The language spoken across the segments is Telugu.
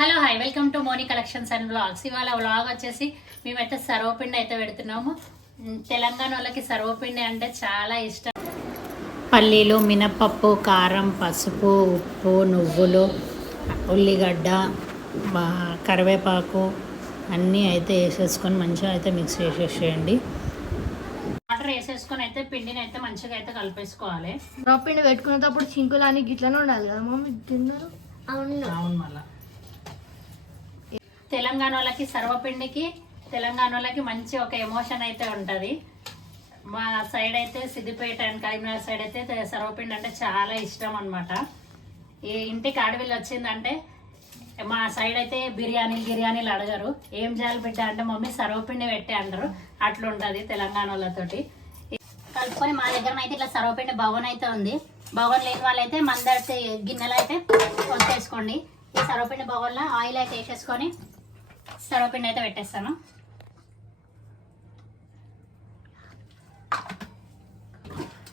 Hello hi. Welcome to Moni collections and blogs ఇవాళ వ్లాగ్ వచ్చేసి మేమైతే సర్వపిండి అయితే పెడుతున్నాము. తెలంగాణ వాళ్ళకి సర్వపిండి అంటే చాలా ఇష్టం. పల్లీలు మినపప్పు కారం పసుపు ఉప్పు నువ్వులు ఉల్లిగడ్డ కరివేపాకు అన్నీ అయితే వేసేసుకొని మంచిగా అయితే మిక్స్ చేసేసేయండి. వాటర్ వేసేసుకొని అయితే పిండిని అయితే మంచిగా అయితే కలిపేసుకోవాలి. పిండి పెట్టుకునేటప్పుడు చింకులు అని గిట్లనే ఉండాలి కదా మమ్మీ? తిన్నారు? అవును మళ్ళా. తెలంగాణ వాళ్ళకి సర్వపిండికి తెలంగాణ వాళ్ళకి మంచి ఒక ఎమోషన్ అయితే ఉంటుంది. మా సైడ్ అయితే సిద్దిపేట అండ్ కరీంనగర్ సైడ్ అయితే సర్వపిండి అంటే చాలా ఇష్టం అనమాట ఈ ఇంటికి అడవిలు వచ్చిందంటే మా సైడ్ అయితే బిర్యానీ బిర్యానీలు అడగరు. ఏం చేయాలి బిడ్డ అంటే మమ్మీ సర్వపిండి పెట్టే అంటారు. అట్లుంటుంది తెలంగాణ వాళ్ళతోటి కలుపుకొని మా దగ్గర అయితే ఇట్లా సర్వపిండి భవన్ అయితే ఉంది. భవన్ లేని వాళ్ళైతే మందరి గిన్నెలు అయితే వచ్చేసుకోండి ఈ సర్వపిండి భవన్లో ఆయిల్ అయితే వేసేసుకొని సర్వపిండి అయితే పెట్టేస్తాను.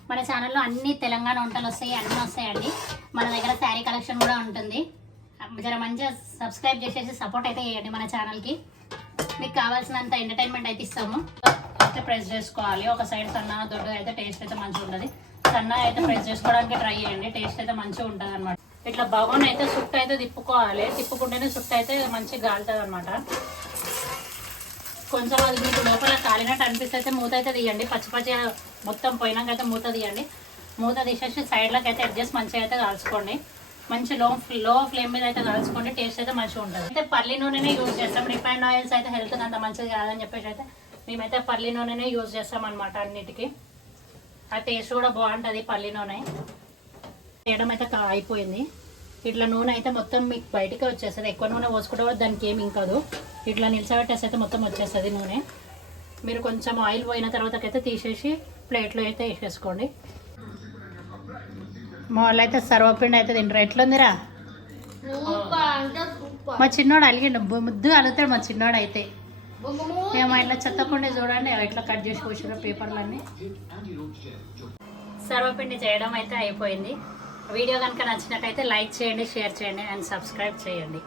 మన ఛానల్లో అన్ని తెలంగాణ వంటలు వస్తాయి అన్నీ వస్తాయండి. మన దగ్గర శారీ కలెక్షన్ కూడా ఉంటుంది. జర మంచిగా సబ్స్క్రైబ్ చేసేసి సపోర్ట్ అయితే చేయండి మన ఛానల్కి. మీకు కావాల్సినంత ఎంటర్టైన్మెంట్ అయితే ఇస్తాము. అయితే ప్రెస్ చేసుకోవాలి. ఒక సైడ్ సన్న దొడ్డు అయితే టేస్ట్ అయితే మంచిగా ఉంటుంది. సన్న అయితే ప్రెస్ చేసుకోవడానికి ట్రై చేయండి. టేస్ట్ అయితే మంచిగా ఉంటుంది అనమాట ఇట్లా బగోన్ అయితే సుట్టు అయితే తిప్పుకోవాలి. తిప్పుకుంటేనే సుట్టు అయితే మంచిగా గాలుతుంది అనమాట కొంచెం అది మీకు లోపల కాలినట్టు అనిపిస్తే అయితే మూత అయితే తీయండి. పచ్చి పచ్చి మొత్తం పోయినాక అయితే మూత తీయండి. మూత తీసేసి సైడ్లోకి అయితే అడ్జస్ట్ మంచిగా అయితే కాల్చుకోండి. మంచి లో లో ఫ్లేమ్ మీద అయితే కాల్చుకోండి. టేస్ట్ అయితే మంచిగా ఉంటుంది. అయితే పల్లి నూనెనే యూజ్ చేస్తాం. రిఫైన్ ఆయిల్స్ అయితే హెల్త్ అంత మంచిది కాదని చెప్పేసి అయితే మేమైతే పల్లి నూనెనే యూజ్ చేస్తాం అనమాట అన్నిటికీ. ఆ టేస్ట్ కూడా బాగుంటుంది పల్లి నూనె. చేయడం అయితే అయిపోయింది. ఇట్లా నూనె అయితే మొత్తం మీకు బయటికి వచ్చేస్తుంది. ఎక్కువ నూనె పోసుకుంటే కూడా దానికి ఏమి ఇంకదు ఇట్లా నిలిచబెట్టేసి అయితే మొత్తం వచ్చేస్తుంది నూనె. మీరు కొంచెం ఆయిల్ పోయిన తర్వాతకైతే తీసేసి ప్లేట్లో అయితే వేసేసుకోండి. మా వాళ్ళు అయితే సర్వపిండి అయితే తింటారు. ఎట్లుందిరా? మా చిన్నోడు అలిగిండు. ముద్దు అలుగుతాడు మా చిన్నోడు అయితే. ఏమో ఇట్లా చెత్తకుండా చూడండి. ఇట్లా కట్ చేసి పోసిన పేపర్లన్నీ. సర్వపిండి చేయడం అయితే అయిపోయింది. వీడియో కనుక నచ్చినట్టయితే లైక్ చేయండి షేర్ చేయండి అండ్ సబ్స్క్రైబ్ చేయండి.